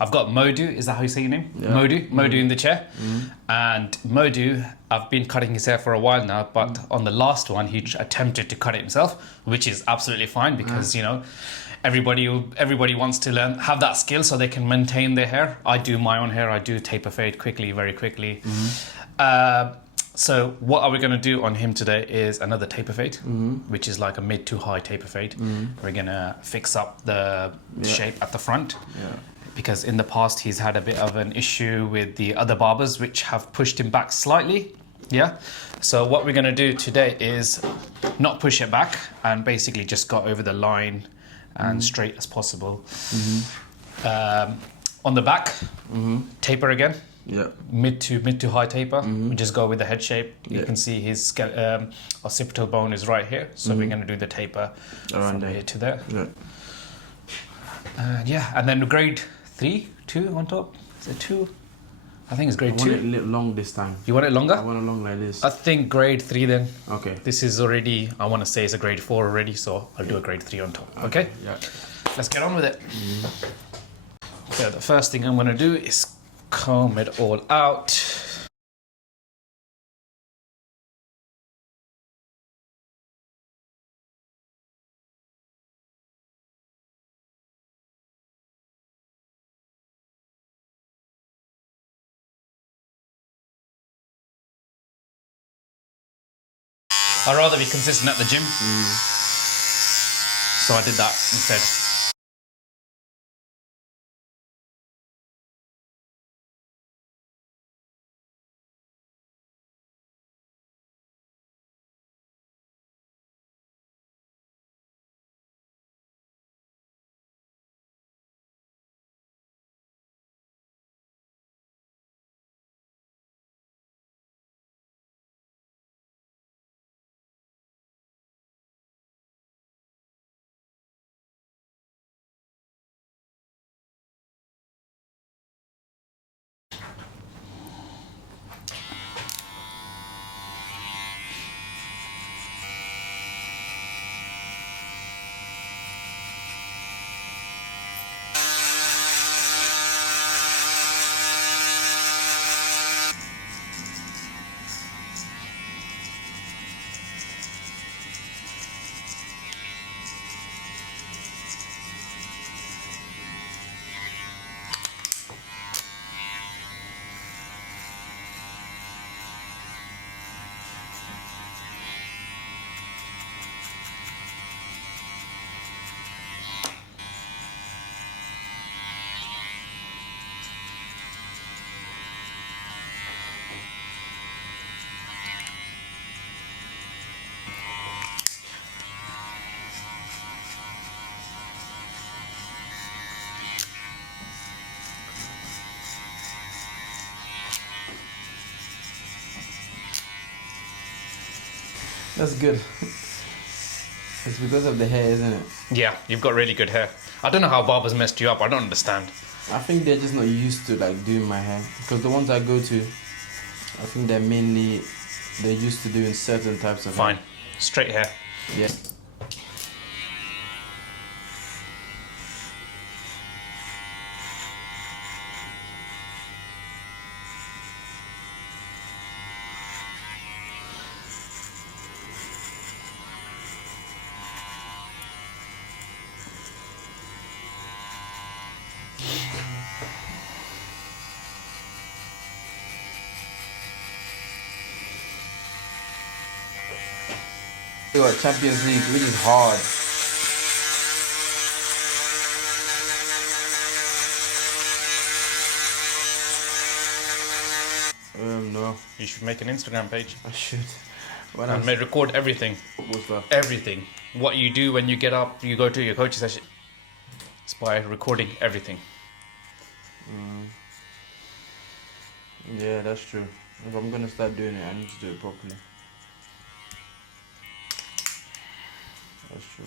I've got Modu, is that how you say your name? Yeah. Modu in the chair. And Modu, I've been cutting his hair for a while now, but on the last one, he attempted to cut it himself, which is absolutely fine because, you know, everybody wants to have that skill so they can maintain their hair. I do my own hair. I do taper fade quickly, very quickly. So what are we going to do on him today is another taper fade, which is like a mid to high taper fade. We're going to fix up the shape at the front. Because in the past he's had a bit of an issue with the other barbers which have pushed him back slightly. So what we're going to do today is not push it back and basically just go over the line and straight as possible. On the back, taper again. Mid to high taper. We just go with the head shape. You can see his occipital bone is right here, so we're going to do the taper from here to there. And then grade 3, 2 on top. Is it 2? I think it's grade 2. I want it a little long this time. You want it longer? I want it long like this. I think grade 3 then. Okay. This is already, I want to say it's a grade 4 already, so I'll do a grade 3 on top. Okay? Yeah. Let's get on with it. Okay, the first thing I'm going to do is comb it all out. I'd rather be consistent at the gym. So I did that instead. That's good. It's because of the hair, isn't it? Yeah, you've got really good hair. I don't know how barbers messed you up. I don't understand. I think they're just not used to like doing my hair, because the ones I go to, I think they're used to doing certain types of Fine. hair. Straight hair. Yeah. We got Champions League, which is hard. No. You should make an Instagram page. I should. And may record everything. What's that? Everything. What you do when you get up, you go to your coaching session. It's by recording everything. Yeah, that's true. If I'm gonna start doing it, I need to do it properly. That's true.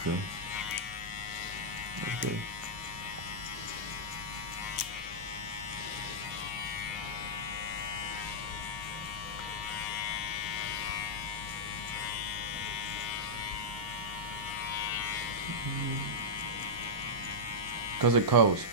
Okay. Okay. Because it curls.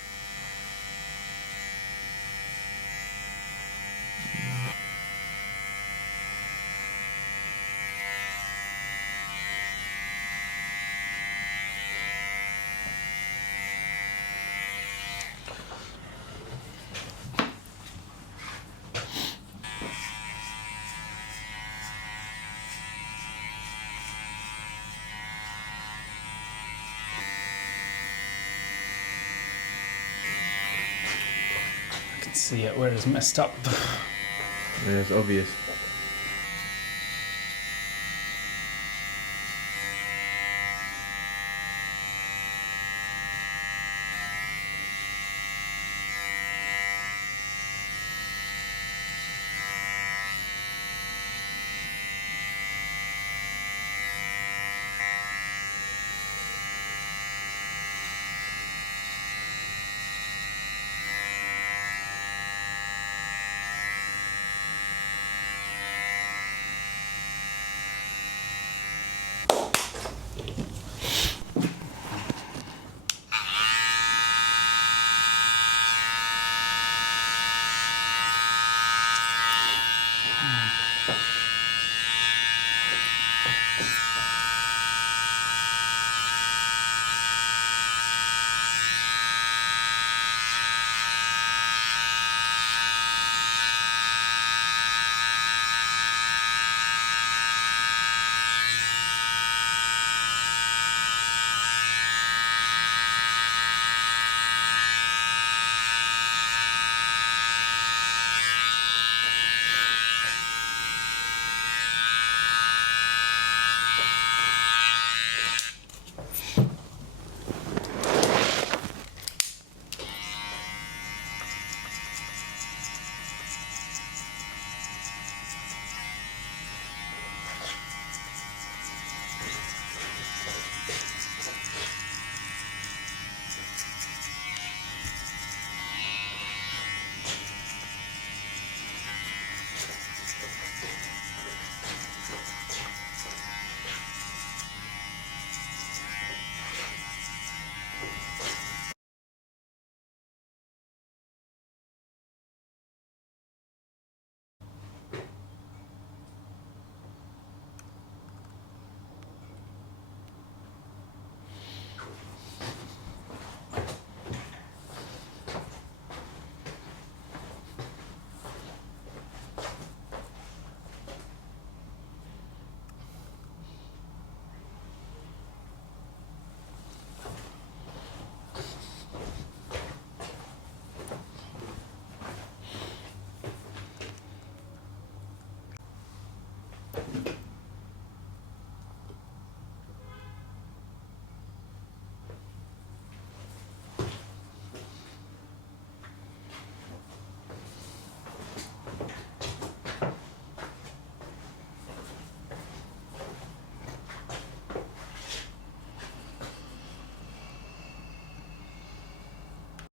I can see it where it's messed up. Yeah, it's obvious.